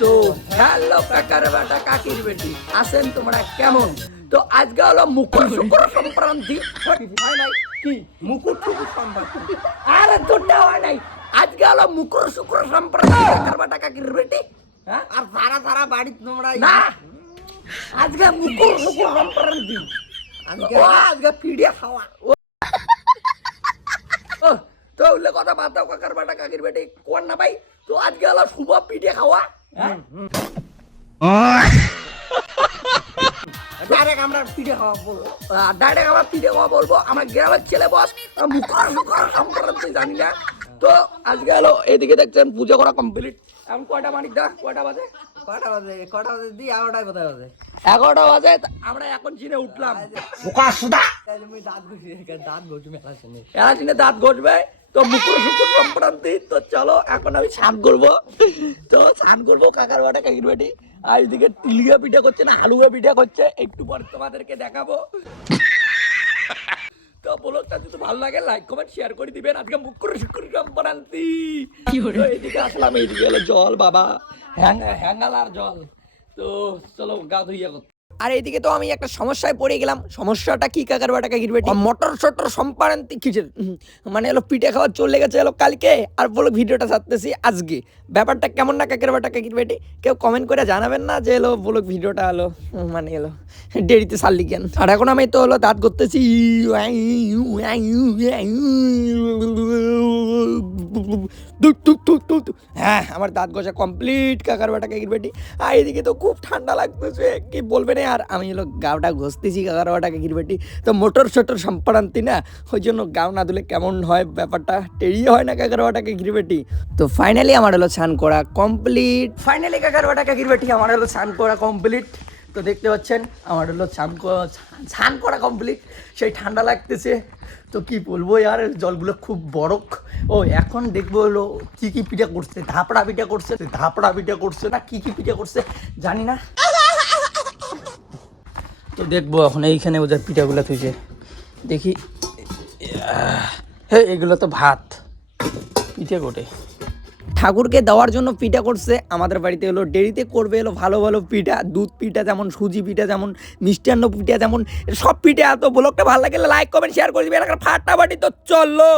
তো হ্যালো কাকার বেটা কাকির বেটি আছেন তোমরা কেমন? তো আজকে হলো মুকুট শুক্র সংক্রান্তি। হয় নাই কি মুকুট শুক্র সংক্রান্তি? আরে দুটা হয় নাই, আজকে হলো মুকুট শুক্র সংক্রান্তি কাকার বেটা কাকির বেটি। হ্যাঁ আর সারা সারা বাড়ি তোমরা না, আজকে মুকুট শুক্র সংক্রান্তি। আজকে পিড়ে খাওয়া। তো ওগুলো কথা বাদ দাও কাকার বেটা কাকির বেটি কোন না ভাই। তো আজকে হলো শুভ পিঠে খাওয়া। ডাইরেক্ট আমরা পিঠে খাওয়া বলবো। ডাইরেক্ট আমার পিঠে খাওয়া বলবো। আমার গ্রামের ছেলে বস মুখর মুখর সংক্রান্তি জানি না। তো আজকে হলো এদিকে দেখছেন পুজো করা কমপ্লিট। এখন কয়টা মানিক দা কয়টা বাজে? কটা বাজে দিই 11টায় কোথায় বাজে 11টা বাজে। আমরা এখন চিনে উঠলাম। আমি দাঁত ঘষি মেলা শুনে এরা চিনে দাঁত ঘষবে। তো মুখর শুকুর সংক্রান্তি। তো চলো এখন আমি স্নান করবো। তো স্নান করবো কাকার বাটা কাকির বাটি। আর এদিকে তিলিয়া পিঠা করছে না হালুয়া পিঠা করছে, একটু পর তোমাদেরকে দেখাবো। তো ব্লগটা যদি ভালো লাগে লাইক কমেন্ট শেয়ার করে দিবেন। আজকে মুখর শুকুর সংক্রান্তি। তো এদিকে আসলাম, এইদিকে হলো জল বাবা, হ্যাঙ্গালার জল। তো চলো গা ধুইয়া করতে। আর এইদিকে তো আমি একটা সমস্যায় পড়ে গেলাম। সমস্যাটা কি কাকার বাটা কাকির বেটি? মটর সটর সংক্রান্তি কিসের মানে হলো পিঠে খাওয়া চলে গেছে হলো কালকে, আর বলো ভিডিওটা ছাড়তেছি আজকে। ব্যাপারটা কেমন না কাকের বাটা কাকির বেটি? কেউ কমেন্ট করে জানাবেন না যে হলো বলো ভিডিওটা হলো মানে হলো দেরিতে ছাড়লি কেন। আর এখন আমি তো হলো দাঁত করতেছি। হ্যাঁ আমার দাঁত ঘষা কমপ্লিট কাকার বাটা কাকির বেটি। আর এদিকে তো খুব ঠান্ডা লাগতেছে, কি বলবেন আর আমি হলো গাওটা ঘষতেছি কাকার বাটা কাকির বেটি। তো মোটর সোটর সংক্রান্তি না, ওই জন্য গাও না দিলে কেমন হয় ব্যাপারটা টেরিয়ে হয় না কাকার বাটা কাকির বেটি। তো ফাইনালি আমার হলো স্নান করা কমপ্লিট। ফাইনালি কাকার বাটা কাকির বেটি আমার হলো স্নান করা কমপ্লিট। তো দেখতে পাচ্ছেন আমার হলো স্নান করা কমপ্লিট। সেই ঠান্ডা লাগতেছে। তো কি বলবো আর জলগুলো খুব বরফ। ও এখন দেখবো হলো কি কি পিঠা করছে। ধাপড়া পিঠা করছে না কি কি পিঠা করছে জানি না। তো দেখবো এখন এইখানে ওদের পিঠাগুলো থুইছে দেখি। হ্যাঁ এগুলো তো ভাত পিঠে কোটে ঠাকুরকে দেওয়ার জন্য পিঠা করছে। আমাদের বাড়িতে হলো দেরিতে করবে হলো ভালো ভালো পিঠা, দুধ পিঠা যেমন, সুজি পিঠা যেমন, মিষ্টান্ন পিঠা যেমন, সব পিঠা। এত ব্লগটা ভালো লাগলে লাইক কমেন্ট শেয়ার করে দিবে। ফাটাফাটি তো চলো।